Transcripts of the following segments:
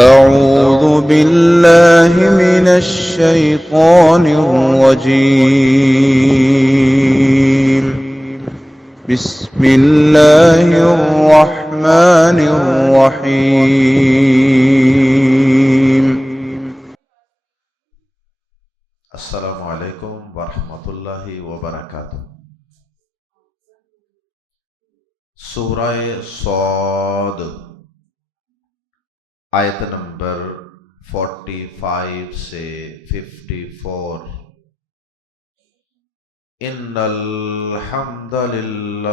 أعوذ بالله من الشيطان الرجيم. بسم الله الرحمن الرحيم. السلام علیکم ورحمۃ اللہ وبرکاتہ۔ سورہ صاد آیت نمبر 45 سے 54۔ ان الحمد للہ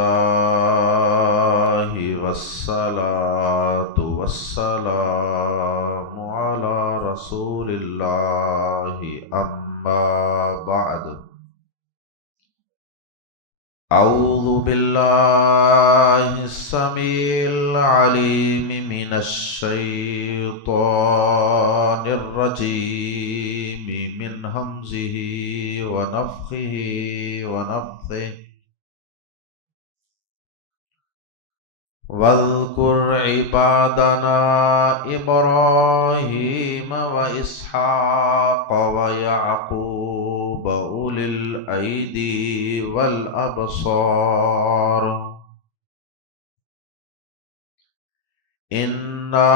والصلاة والسلام علی رسول اللہ اما بعد۔ اعوذ باللہ السمیع العلیم من الشیطان الرجیم من ہمزہ ونفخہ ونفثہ۔ واذکر عبادنا ابراہیم واسحاق ویعقوب اولی الایدی والابصار انا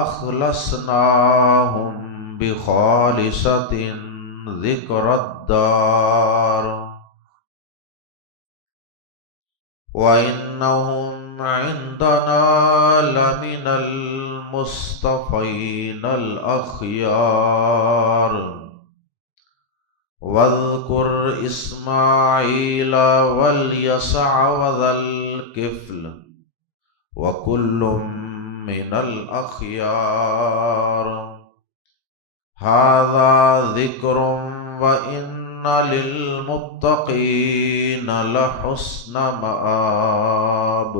اخلصناہم بخالصۃ ذکر الدار وانہم عندنا لمن المصطفین الاخیار۔ واذکر اسماعیل والیسع وذا الکفل وکل من الاخیار۔ ھذا ذکر وإن للمتقین لحسن مآب۔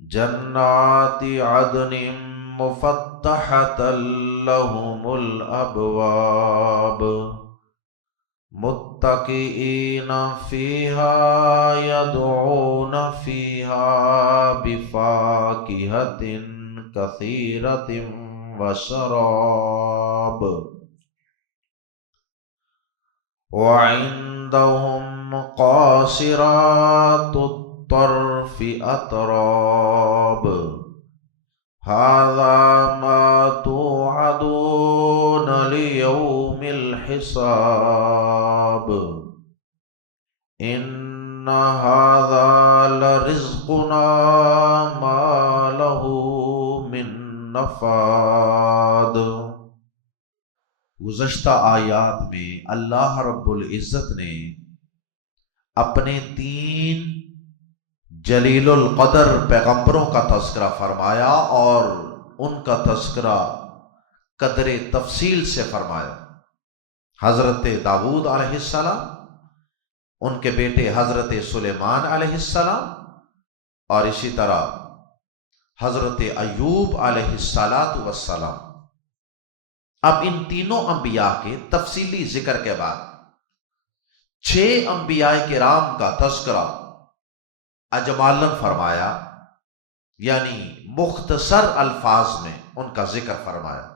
جنات عدن مفتحۃ لهم الابواب متکئین فیہا یدعون فیہا بفاکہۃ کثیرۃ وشراب وعندهم قاصرات الطرف أتراب۔ هذا ما توعدون ليوم الحساب إن هذا لرزقنا ما له من نفاد۔ گزشتہ آیات میں اللہ رب العزت نے اپنے 3 جلیل القدر پیغمبروں کا تذکرہ فرمایا اور ان کا تذکرہ قدر تفصیل سے فرمایا۔ حضرت داؤد علیہ السلام، ان کے بیٹے حضرت سلیمان علیہ السلام، اور اسی طرح حضرت ایوب علیہ السلام۔ اب ان تینوں انبیاء کے تفصیلی ذکر کے بعد 6 انبیاء کرام کا تذکرہ اجمالاً فرمایا، یعنی مختصر الفاظ میں ان کا ذکر فرمایا،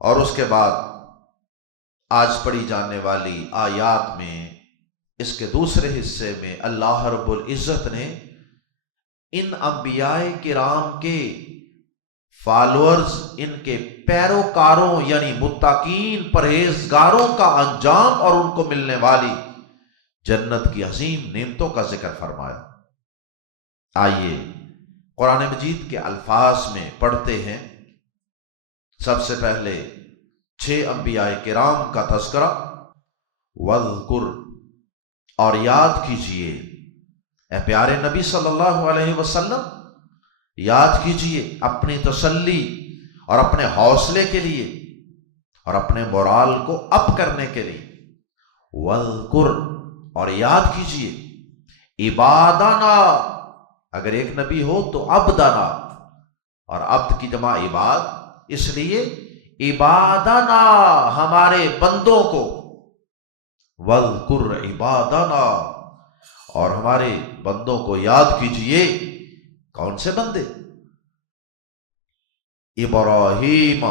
اور اس کے بعد آج پڑھی جانے والی آیات میں اس کے دوسرے حصے میں اللہ رب العزت نے ان انبیاء کرام کے فالوورز، ان کے پیروکاروں یعنی متقین پرہیزگاروں کا انجام اور ان کو ملنے والی جنت کی عظیم نعمتوں کا ذکر فرمایا۔ آئیے قرآن مجید کے الفاظ میں پڑھتے ہیں۔ سب سے پہلے 6 انبیاء کرام کا تذکرہ۔ وَاذْكُرْ، اور یاد کیجئے اے پیارے نبی صلی اللہ علیہ وسلم، یاد کیجئے اپنی تسلی اور اپنے حوصلے کے لیے اور اپنے مورال کو اپ کرنے کے لیے۔ وَاذْكُرْ، اور یاد کیجئے عبادنا، اگر ایک نبی ہو تو عبدنا، اور عبد کی جمع عباد، اس لیے عبادنا، ہمارے بندوں کو، وَاذْكُرْ عبادنا، اور ہمارے بندوں کو یاد کیجئے۔ کون سے بندے؟ ابراہیم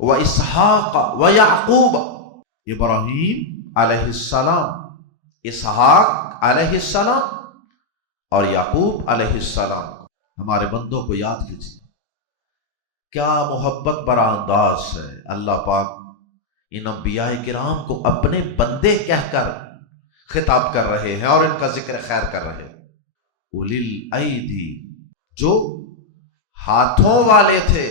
و اسحاق و یعقوب، ابراہیم علیہ السلام، اسحاق علیہ السلام اور یعقوب علیہ السلام. ہمارے بندوں کو یاد کیجیے، کیا محبت برا انداز ہے. اللہ پاک ان انبیاء کرام کو اپنے بندے کہہ کر خطاب کر رہے ہیں اور ان کا ذکر خیر کر رہے ہیں. اولی الایدی، جو ہاتھوں والے تھے،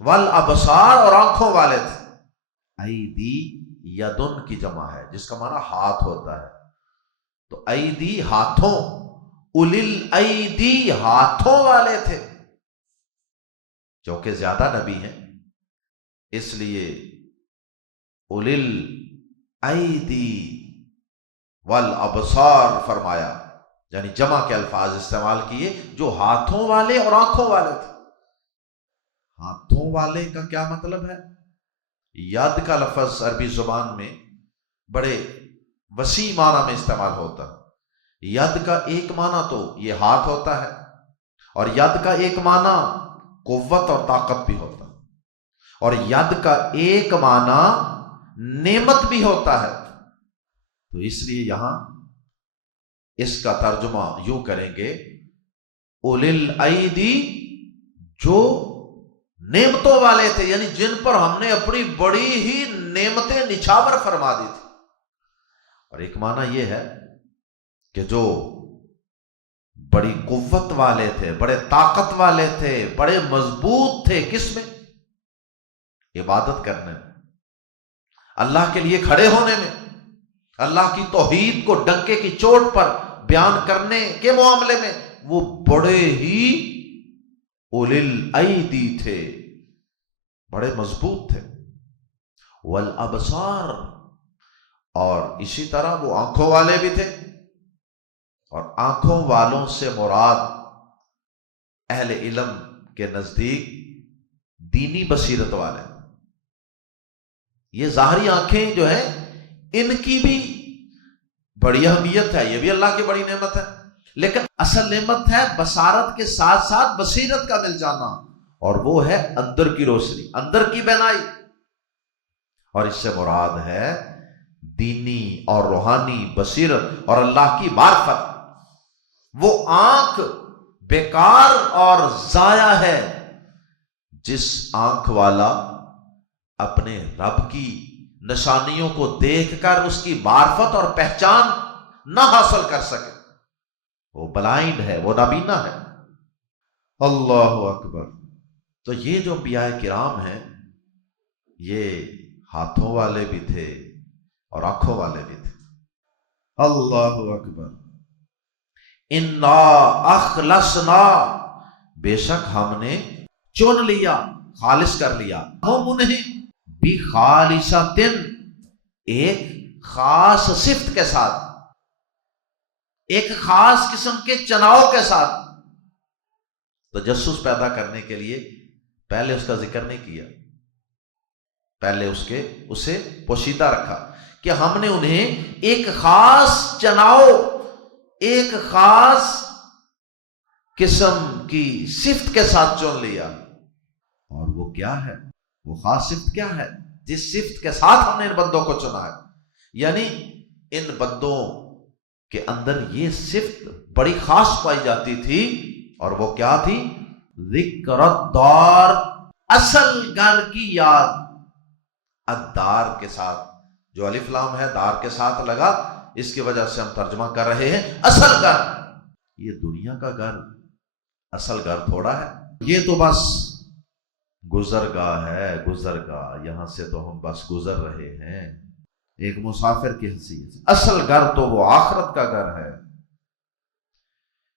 والابصار اور آنکھوں والے تھے. ایدی یدن کی جمع ہے جس کا معنی ہاتھ ہوتا ہے، تو ایدی ہاتھوں، اولی الایدی ہاتھوں والے تھے. جو کہ زیادہ نبی ہیں اس لیے اولی الایدی والابصار فرمایا، یعنی جمع کے الفاظ استعمال کیے، جو ہاتھوں والے اور آنکھوں والے تھے. ہاتھوں والے کا کیا مطلب ہے؟ ید کا لفظ عربی زبان میں بڑے وسیع معنی میں استعمال ہوتا ہے. ید کا ایک معنی تو یہ ہاتھ ہوتا ہے، اور ید کا ایک معنی قوت اور طاقت بھی ہوتا ہے، اور ید کا ایک معنی نعمت بھی ہوتا ہے. تو اس لیے یہاں اس کا ترجمہ یوں کریں گے، اولی الایدی جو نعمتوں والے تھے، یعنی جن پر ہم نے اپنی بڑی ہی نعمتیں نچھاور فرما دی تھی. اور ایک معنی یہ ہے کہ جو بڑی قوت والے تھے، بڑے طاقت والے تھے، بڑے مضبوط تھے. کس میں؟ عبادت کرنے میں، اللہ کے لیے کھڑے ہونے میں، اللہ کی توحید کو ڈنکے کی چوٹ پر بیان کرنے کے معاملے میں وہ بڑے ہی اولی الایدی تھے، بڑے مضبوط تھے. والابصار، اور اسی طرح وہ آنکھوں والے بھی تھے. اور آنکھوں والوں سے مراد اہل علم کے نزدیک دینی بصیرت والے. یہ ظاہری آنکھیں جو ہیں ان کی بھی بڑی اہمیت ہے، یہ بھی اللہ کی بڑی نعمت ہے، لیکن اصل نعمت ہے بصارت کے ساتھ ساتھ بصیرت کا مل جانا، اور وہ ہے اندر کی روشنی، اندر کی بینائی. اور اس سے مراد ہے دینی اور روحانی بصیرت اور اللہ کی معرفت. وہ آنکھ بیکار اور ضائع ہے جس آنکھ والا اپنے رب کی نشانیوں کو دیکھ کر اس کی معرفت اور پہچان نہ حاصل کر سکے. وہ بلائنڈ ہے، وہ نابینا ہے. اللہ اکبر. تو یہ جو انبیاء کرام ہیں یہ ہاتھوں والے بھی تھے اور آنکھوں والے بھی تھے. اللہ اکبر. انا اخلصنا، بے شک ہم نے چن لیا، خالص کر لیا، ہم انہیں بخالصۃ، ایک خاص صفت کے ساتھ، ایک خاص قسم کے چناؤ کے ساتھ. تجسس پیدا کرنے کے لیے پہلے اس کا ذکر نہیں کیا، پہلے اسے پوشیدہ رکھا کہ ہم نے انہیں ایک خاص چناؤ، ایک خاص قسم کی صفت کے ساتھ چن لیا. اور وہ کیا ہے؟ وہ خاص صفت کیا ہے جس صفت کے ساتھ ہم نے ان بندوں کو چنا ہے؟ یعنی ان بندوں کے اندر یہ صفت بڑی خاص پائی جاتی تھی، اور وہ کیا تھی؟ ذکر الدار، اصل گھر کی یاد. الدار کے ساتھ جو الف لام ہے دار کے ساتھ لگا، اس کی وجہ سے ہم ترجمہ کر رہے ہیں اصل گھر. یہ دنیا کا گھر اصل گھر تھوڑا ہے، یہ تو بس گزرگاہ ہے، گزرگاہ، یہاں سے تو ہم بس گزر رہے ہیں ایک مسافر کی حیثیت سے. اصل گھر تو وہ آخرت کا گھر ہے.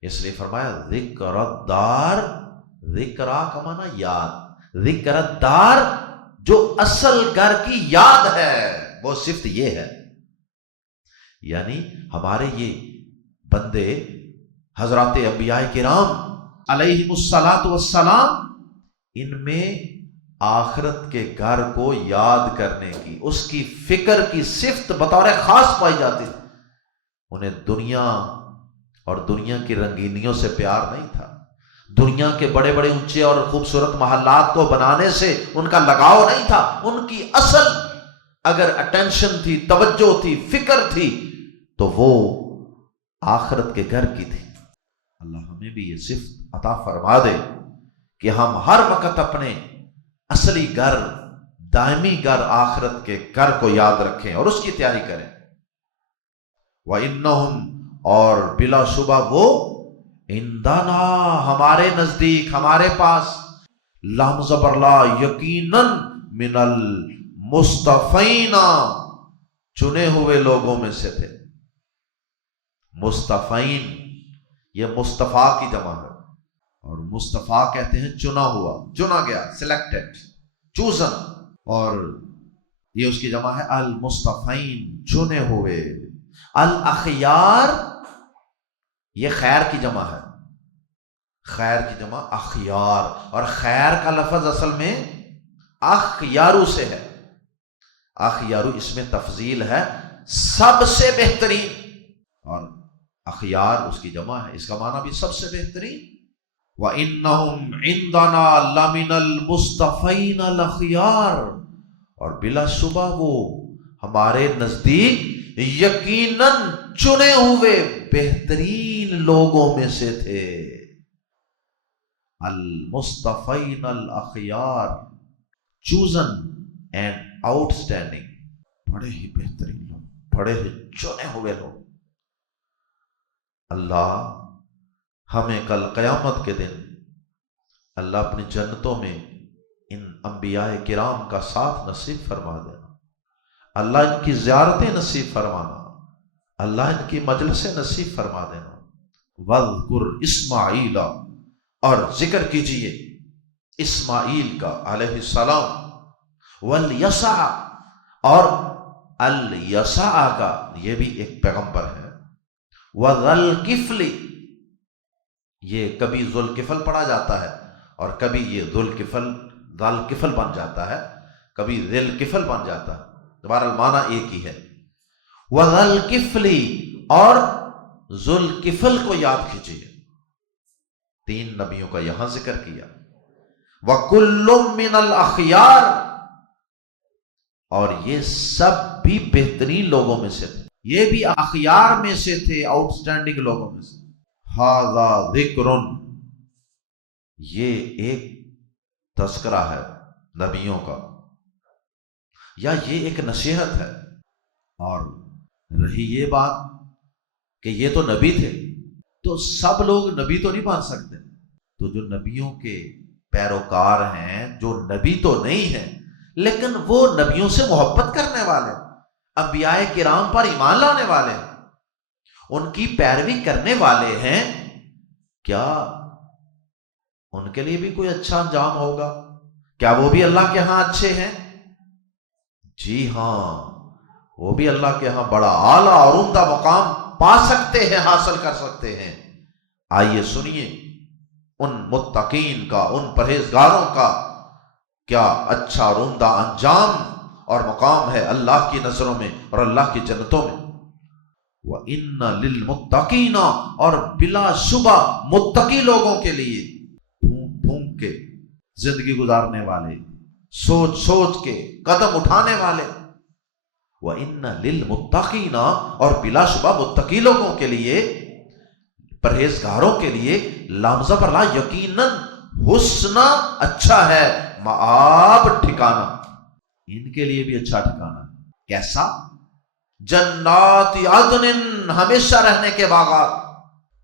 اس لیے فرمایا ذکر الدار، ذکرہ کا معنی یاد، ذکر الدار جو اصل گھر کی یاد ہے، وہ صفت یہ ہے. یعنی ہمارے یہ بندے حضرات انبیاء کرام علیہم الصلاۃ والسلام، ان میں آخرت کے گھر کو یاد کرنے کی، اس کی فکر کی صفت بطور خاص پائی جاتی تھی. انہیں دنیا اور دنیا کی رنگینیوں سے پیار نہیں تھا، دنیا کے بڑے بڑے اونچے اور خوبصورت محلات کو بنانے سے ان کا لگاؤ نہیں تھا، ان کی اصل اگر اٹینشن تھی، توجہ تھی، فکر تھی تو وہ آخرت کے گھر کی تھی۔ اللہ ہمیں بھی یہ صفت عطا فرما دے کہ ہم ہر وقت اپنے اصلی گھر، دائمی گھر، آخرت کے گھر کو یاد رکھیں اور اس کی تیاری کریں۔ وَإِنَّهُمْ اور بلا شبہ وہ عندنا ہمارے نزدیک، ہمارے پاس، لام زبر لا، یقیناً، من المصطفین چنے ہوئے لوگوں میں سے تھے۔ مصطفین یہ مصطفیٰ کی جمع ہے، اور مصطفیٰ کہتے ہیں چنا ہوا، چنا گیا، سلیکٹڈ، چوزن، اور یہ اس کی جمع ہے المصطفین، چنے ہوئے۔ الاخیار یہ خیر کی جمع ہے، خیر کی جمع اخیار، اور خیر کا لفظ اصل میں اخیارو سے ہے۔ اخیارو اس میں تفضیل ہے، سب سے بہترین، اور اخیار اس کی جمع ہے، اس کا معنی بھی سب سے بہترین۔ وَإِنَّهُمْ عِنْدَنَا لَمِنَ الْمُصْطَفَيْنَ الْأَخْيَارِ اور بلا شبہ وہ ہمارے نزدیک یقیناً چنے ہوئے بہترین لوگوں میں سے تھے۔ المصطفین الاخیار، چوزن اینڈ آؤٹ اسٹینڈنگ، بڑے ہی بہترین لوگ، بڑے ہی چنے ہوئے لوگ۔ اللہ ہمیں کل قیامت کے دن اللہ اپنی جنتوں میں ان انبیاء کرام کا ساتھ نصیب فرما دینا، اللہ ان کی زیارتیں نصیب فرمانا، اللہ ان کی مجلسیں نصیب فرما دینا۔ وَاذْكُرْ اسماعیل اور ذکر کیجئے اسماعیل کا علیہ السلام، والیسع اور الیسع کا، یہ بھی ایک پیغمبر ہے، وذوالکفل یہ کبھی ذوالکفل پڑھا جاتا ہے اور کبھی یہ ذوالکفل بن جاتا ہے، کبھی ذوالکفل بن جاتا ہے، دوبارہ المعنی ایک ہی ہے۔ وذوالکفل اور ذوالکفل کو یاد کیجیے، تین نبیوں کا یہاں ذکر کیا۔ وَكُلٌّ مِّنَ الْأَخْيَارِ اور یہ سب بھی بہترین لوگوں میں سے تھے، یہ بھی اخیار میں سے تھے، آؤٹ اسٹینڈنگ لوگوں میں سے۔ هَذَا ذِكْرٌ یہ ایک تذکرہ ہے نبیوں کا، یا یہ ایک نصیحت ہے۔ اور رہی یہ بات کہ یہ تو نبی تھے، تو سب لوگ نبی تو نہیں بن سکتے، تو جو نبیوں کے پیروکار ہیں، جو نبی تو نہیں ہیں لیکن وہ نبیوں سے محبت کرنے والے، انبیاء کرام پر ایمان لانے والے، ان کی پیروی کرنے والے ہیں، کیا ان کے لیے بھی کوئی اچھا انجام ہوگا؟ کیا وہ بھی اللہ کے ہاں اچھے ہیں؟ جی ہاں، وہ بھی اللہ کے ہاں بڑا اعلیٰ اور عمدہ مقام پا سکتے ہیں، حاصل کر سکتے ہیں۔ آئیے سنیے ان متقین کا، ان پرہیزگاروں کا کیا اچھا اور عمدہ انجام اور مقام ہے اللہ کی نظروں میں اور اللہ کی جنتوں میں۔ وَإِنَّ لِلْمُتَّقِينَ اور بلا شبہ متقی لوگوں کے لیے، پھونک پھونک کے زندگی گزارنے والے، سوچ سوچ کے قدم اٹھانے والے، وَإِنَّ لِلْمُتَّقِينَ اور بلا شبہ متقی لوگوں کے لیے، پرہیزگاروں کے لیے، لامزہ پر لا، یقیناً حسن اچھا ہے، مآب ٹھکانہ، ان کے لیے بھی اچھا ٹھکانہ۔ کیسا؟ جنات عدن ہمیشہ رہنے کے باغات،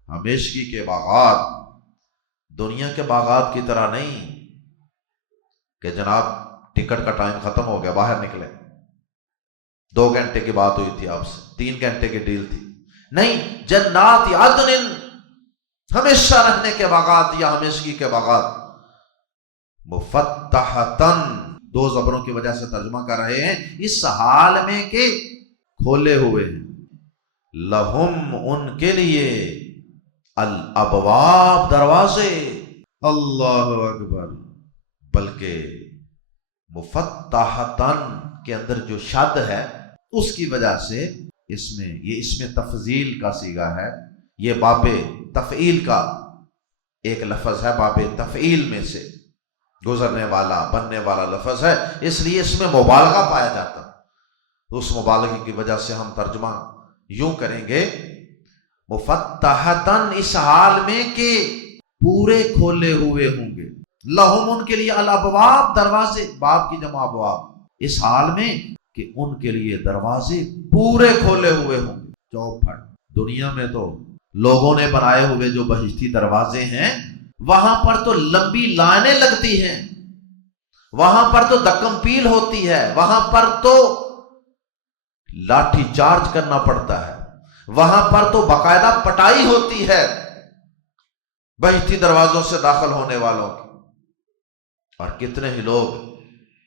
ہمیشگی کے باغات، دنیا کے باغات کی طرح نہیں کہ جناب ٹکٹ کا ٹائم ختم ہو گیا باہر نکلے، 2 گھنٹے کی بات ہوئی تھی آپ سے، 3 گھنٹے کی ڈیل تھی، نہیں، جنات عدن ہمیشہ رہنے کے باغات یا ہمیشگی کے باغات، مفتحتن 2 زبروں کی وجہ سے ترجمہ کر رہے ہیں، اس حال میں کہ کھولے ہوئے ہیں، لہم ان کے لیے، الابواب دروازے، اللہ اکبر، بلکہ مفتحتن کے اندر جو شد ہے اس کی وجہ سے اس میں یہ اس میں تفضیل کا صیغہ ہے، یہ باب تفعیل کا ایک لفظ ہے باب تفعیل میں سے، گزرنے والا بننے والا لفظ ہے، اس لیے اس میں مبالغہ پایا جاتا ہے، تو اس مبالغے کی وجہ سے ہم ترجمہ یوں کریں گے مفتحتن، اس حال میں کہ پورے کھولے ہوئے ہوں گے، لہم ان کے لیے الابواب، دروازے، باب کی جمع ابواب، اس حال میں کہ ان کے لیے دروازے پورے کھولے ہوئے ہوں گے، چوپٹ۔ دنیا میں تو لوگوں نے بنائے ہوئے جو بہشتی دروازے ہیں وہاں پر تو لمبی لائنیں لگتی ہیں، وہاں پر تو دکم پیل ہوتی ہے، وہاں پر تو لاٹھی چارج کرنا پڑتا ہے، وہاں پر تو باقاعدہ پٹائی ہوتی ہے بہشتی دروازوں سے داخل ہونے والوں کی۔ اور کتنے ہی لوگ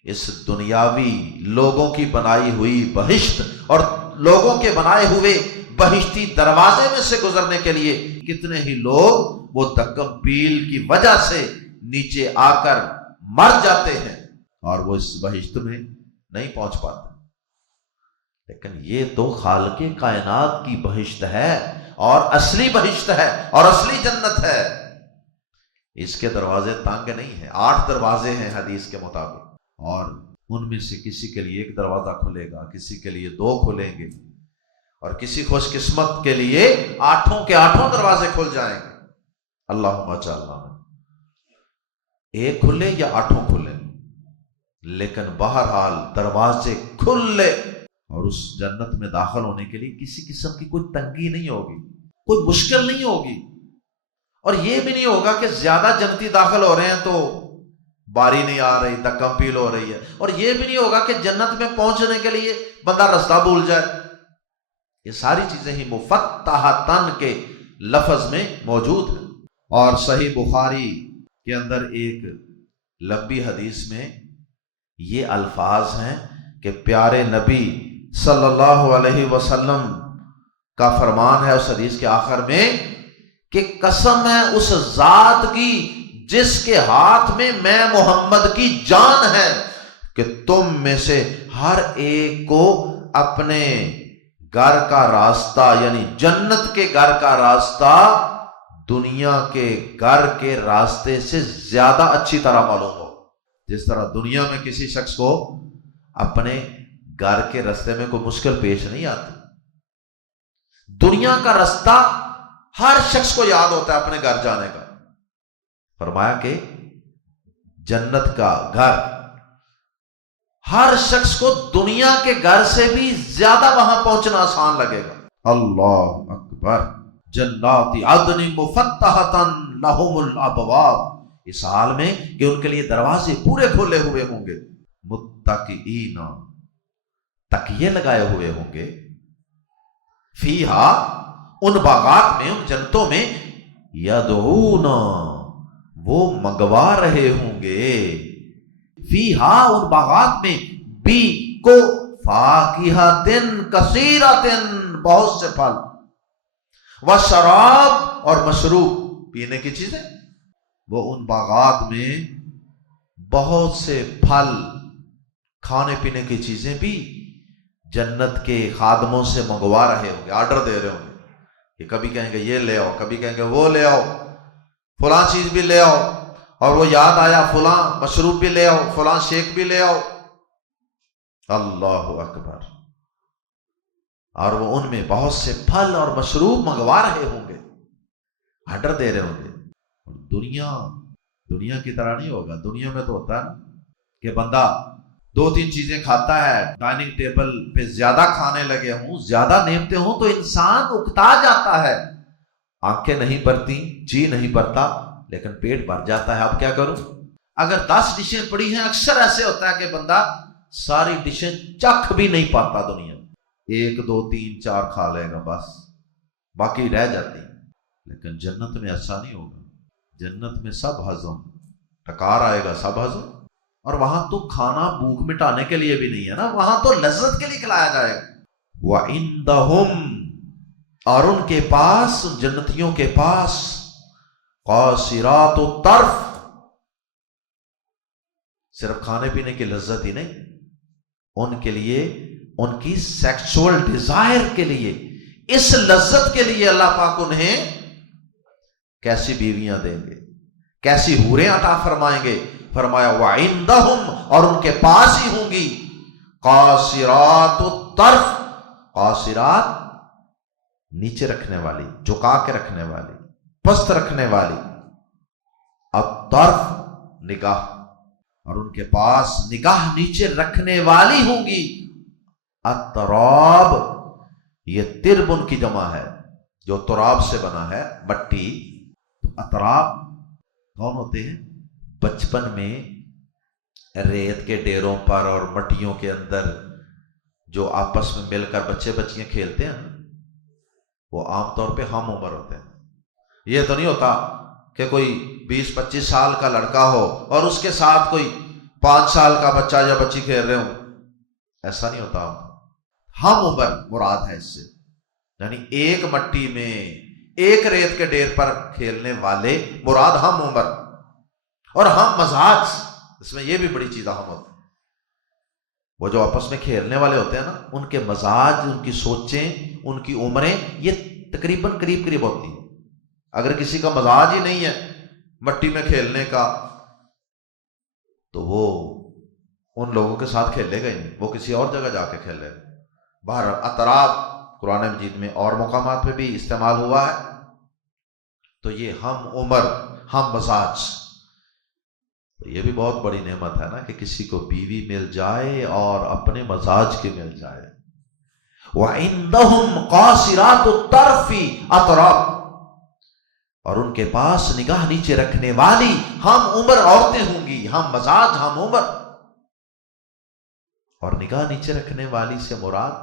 اس دنیاوی لوگوں کی بنائی ہوئی بہشت اور لوگوں کے بنائے ہوئے بہشتی دروازے میں سے گزرنے کے لیے کتنے ہی لوگ وہ دکم پیل کی وجہ سے نیچے آ کر مر جاتے ہیں اور وہ اس بہشت میں نہیں پہنچ پاتے۔ لیکن یہ تو خالق کائنات کی بہشت ہے اور اصلی بہشت ہے اور اصلی جنت ہے، اس کے دروازے تنگ نہیں ہیں، 8 دروازے ہیں حدیث کے مطابق، اور ان میں سے کسی کے لیے 1 دروازہ کھلے گا، کسی کے لیے 2 کھلیں گے، اور کسی خوش قسمت کے لیے 8 کے 8 دروازے کھل جائیں گے۔ اللہم اجعلنا، 1 کھلے یا 8 کھلے، لیکن بہرحال دروازے کھلے، اور اس جنت میں داخل ہونے کے لیے کسی قسم کی کوئی تنگی نہیں ہوگی، کوئی مشکل نہیں ہوگی، اور یہ بھی نہیں ہوگا کہ زیادہ جنتی داخل ہو رہے ہیں تو باری نہیں آ رہی، دکم پیل ہو رہی ہے، اور یہ بھی نہیں ہوگا کہ جنت میں پہنچنے کے لیے بندہ رستہ بھول جائے۔ یہ ساری چیزیں ہی مفتحتن کے لفظ میں موجود ہیں۔ اور صحیح بخاری کے اندر ایک لمبی حدیث میں یہ الفاظ ہیں کہ پیارے نبی صلی اللہ علیہ وسلم کا فرمان ہے اس حدیث کے آخر میں کہ قسم ہے اس ذات کی جس کے ہاتھ میں میں محمد کی جان ہے کہ تم میں سے ہر ایک کو اپنے گھر کا راستہ، یعنی جنت کے گھر کا راستہ دنیا کے گھر کے راستے سے زیادہ اچھی طرح معلوم ہو۔ جس طرح دنیا میں کسی شخص کو اپنے گھر کے راستے میں کوئی مشکل پیش نہیں آتی، دنیا کا راستہ ہر شخص کو یاد ہوتا ہے اپنے گھر جانے کا۔ فرمایا کہ جنت کا گھر ہر شخص کو دنیا کے گھر سے بھی زیادہ وہاں پہنچنا آسان لگے گا۔ اللہ اکبر، جنات عدن مفتحتن لہم الابواب، اس حال میں کہ ان کے لیے دروازے پورے کھولے ہوئے ہوں گے، متکئین، تکیے لگائے ہوئے ہوں گے، فیہا، ان باغات میں، ان جنتوں میں، یدعون، وہ منگوا رہے ہوں گے، فیہا، ان باغات میں، بی کو فاکہۃ کثیرۃ، بہت سے پھل، وشراب، اور مشروب، پینے کی چیزیں، وہ ان باغات میں بہت سے پھل، کھانے پینے کی چیزیں بھی جنت کے خادموں سے منگوا رہے ہوں گے، آرڈر دے رہے ہوں گے کہ کبھی کہیں گے یہ لے آؤ، کبھی کہیں گے وہ لے آؤ، فلاں چیز بھی لے آؤ، اور وہ یاد آیا فلاں مشروب بھی لے آؤ، فلاں شیک بھی لے آؤ۔ اللہ اکبر، اور وہ ان میں بہت سے پھل اور مشروب منگوا رہے ہوں گے، آرڈر دے رہے ہوں گے۔ دنیا کی طرح نہیں ہوگا، دنیا میں تو ہوتا ہے نا کہ بندہ 2-3 چیزیں کھاتا ہے، ڈائننگ ٹیبل پہ زیادہ کھانے لگے ہوں، زیادہ نعمتیں ہوں تو انسان اکتا جاتا ہے، آنکھیں نہیں بھرتی، جی نہیں بھرتا، لیکن پیٹ بھر جاتا ہے۔ اب کیا کروں؟ اگر 10 ڈشیں پڑی ہیں، اکثر ایسے ہوتا ہے کہ بندہ ساری ڈشیں چکھ بھی نہیں پاتا دنیا میں، 1 2 3 4 کھا لے گا بس، باقی رہ جاتی۔ لیکن جنت میں ایسا نہیں ہوگا، جنت میں سب ہضم، ٹکار آئے گا سب ہضم، اور وہاں تو کھانا بھوک مٹانے کے لیے بھی نہیں ہے نا، وہاں تو لذت کے لیے کھلایا جائے گا۔ وَعِندَهُمْ، اور ان کے پاس، ان جنتیوں کے پاس، قاصرات الطرف، صرف کھانے پینے کی لذت ہی نہیں، ان کے لیے، ان کی سیکسول ڈیزائر کے لیے، اس لذت کے لیے اللہ پاک انہیں کیسی بیویاں دیں گے، کیسی حوریں عطا فرمائیں گے؟ فرمایا وَعِندَهُمْ، اور ان کے پاس ہی ہوں گی، قاصرات الطرف، قاصرات نیچے رکھنے والی، جھکا کے رکھنے والی، پست رکھنے والی، الطرف نگاہ، اور ان کے پاس نگاہ نیچے رکھنے والی ہوں گی۔ التراب، یہ ترب ان کی جمع ہے، جو تراب سے بنا ہے، مٹی۔ تو اطراب کون ہوتے ہیں؟ بچپن میں ریت کے ڈیروں پر اور مٹیوں کے اندر جو آپس میں مل کر بچے بچیاں کھیلتے ہیں، وہ عام طور پہ ہم عمر ہوتے ہیں۔ یہ تو نہیں ہوتا کہ کوئی 20-25 سال کا لڑکا ہو اور اس کے ساتھ کوئی 5 سال کا بچہ یا بچی کھیل رہے ہوں، ایسا نہیں ہوتا۔ ہم عمر مراد ہے اس سے، یعنی ایک مٹی میں ایک ریت کے ڈیر پر کھیلنے والے مراد ہم عمر، اور ہم مزاج، اس میں یہ بھی بڑی چیز اہم ہوتی ہے۔ وہ جو آپس میں کھیلنے والے ہوتے ہیں نا، ان کے مزاج، ان کی سوچیں، ان کی عمریں یہ تقریباً قریب قریب ہوتی ہیں۔ اگر کسی کا مزاج ہی نہیں ہے مٹی میں کھیلنے کا، تو وہ ان لوگوں کے ساتھ کھیلے گا ہی نہیں، وہ کسی اور جگہ جا کے کھیلے گا۔ بہر اطراب قرآن مجید میں اور مقامات پہ بھی استعمال ہوا ہے۔ تو یہ ہم عمر، ہم مزاج، تو یہ بھی بہت بڑی نعمت ہے نا کہ کسی کو بیوی مل جائے اور اپنے مزاج کی مل جائے۔ وَعِندَهُمْ قَاصِرَاتُ الطَّرْفِ أَطْرَابٌ، اور ان کے پاس نگاہ نیچے رکھنے والی ہم عمر عورتیں ہوں گی، ہم مزاج، ہم عمر۔ اور نگاہ نیچے رکھنے والی سے مراد،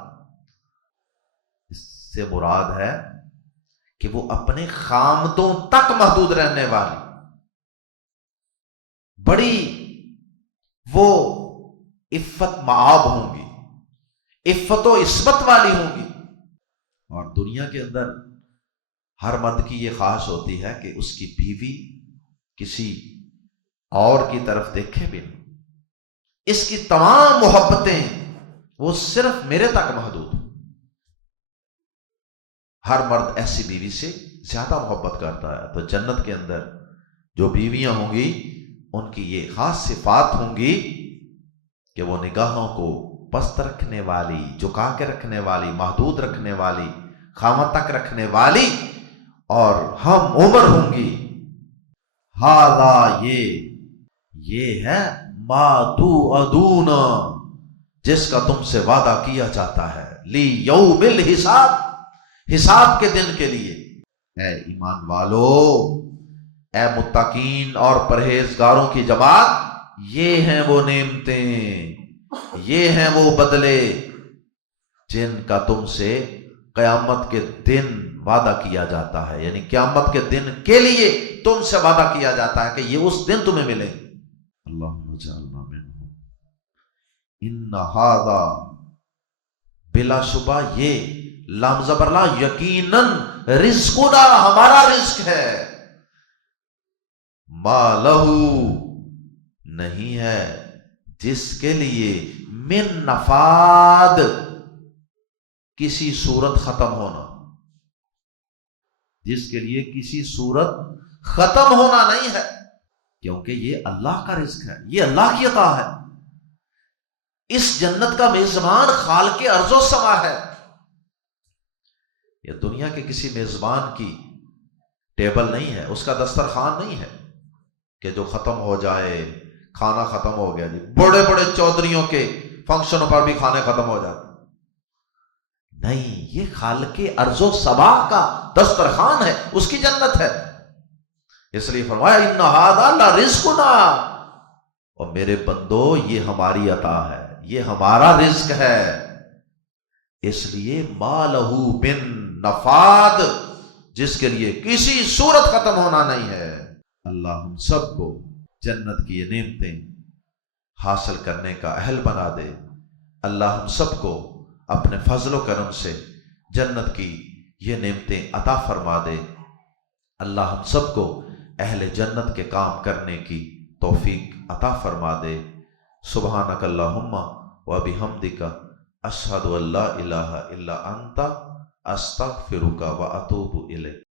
اس سے مراد ہے کہ وہ اپنے خامدوں تک محدود رہنے والی، بڑی وہ عفت معاب ہوں گی، عفت و عصمت والی ہوں گی۔ اور دنیا کے اندر ہر مرد کی یہ خواہش ہوتی ہے کہ اس کی بیوی کسی اور کی طرف دیکھے بھی نہیں، اس کی تمام محبتیں وہ صرف میرے تک محدود۔ ہر مرد ایسی بیوی سے زیادہ محبت کرتا ہے۔ تو جنت کے اندر جو بیویاں ہوں گی ان کی یہ خاص صفات ہوں گی کہ وہ نگاہوں کو پست رکھنے والی، جھکا کے رکھنے والی، محدود رکھنے والی، خامت تک رکھنے والی، اور ہم عمر ہوں گی۔ ہذا، یہ ہے ما توعدون، جس کا تم سے وعدہ کیا جاتا ہے، لیوم الحساب، حساب کے دن کے لیے۔ اے ایمان والو، اے متقین اور پرہیزگاروں کی جماعت، یہ ہیں وہ نعمتیں، یہ ہیں وہ بدلے جن کا تم سے قیامت کے دن وعدہ کیا جاتا ہے، یعنی قیامت کے دن کے لیے تم سے وعدہ کیا جاتا ہے کہ یہ اس دن تمہیں ملے۔ اللہم اجعلنا منہم۔ ان ھذا، بلا شبہ یہ، لام زبر لا، یقیناً، رزقنا، ہمارا رزق ہے، ما لہو، نہیں ہے جس کے لیے، من نفاد، کسی صورت ختم ہونا، جس کے لیے کسی صورت ختم ہونا نہیں ہے، کیونکہ یہ اللہ کا رزق ہے، یہ اللہ کی عطا ہے۔ اس جنت کا میزبان خالق ارض و سما ہے۔ یہ دنیا کے کسی میزبان کی ٹیبل نہیں ہے، اس کا دسترخوان نہیں ہے کہ جو ختم ہو جائے، کھانا ختم ہو گیا جی۔ بڑے بڑے چودھریوں کے فنکشنوں پر بھی کھانے ختم ہو جاتے نہیں، یہ خالق ارض و سما کا دسترخوان ہے، اس کی جنت ہے۔ اس لیے فرمایا ان ھذا لرزقنا، اور میرے بندو یہ ہماری عطا ہے، یہ ہمارا رزق ہے، اس لیے ما لہو من نفاد، جس کے لیے کسی صورت ختم ہونا نہیں ہے۔ اللہ ہم سب کو جنت کی یہ نعمتیں حاصل کرنے کا اہل بنا دے۔ اللہ ہم سب کو اپنے فضل و کرم سے جنت کی یہ نعمتیں عطا فرما دے۔ اللہ ہم سب کو اہل جنت کے کام کرنے کی توفیق عطا فرما دے۔ سبحانک اللہم و بحمدک، اشہد ان لا الہ الا انت، استغفرک و اتوب الیک۔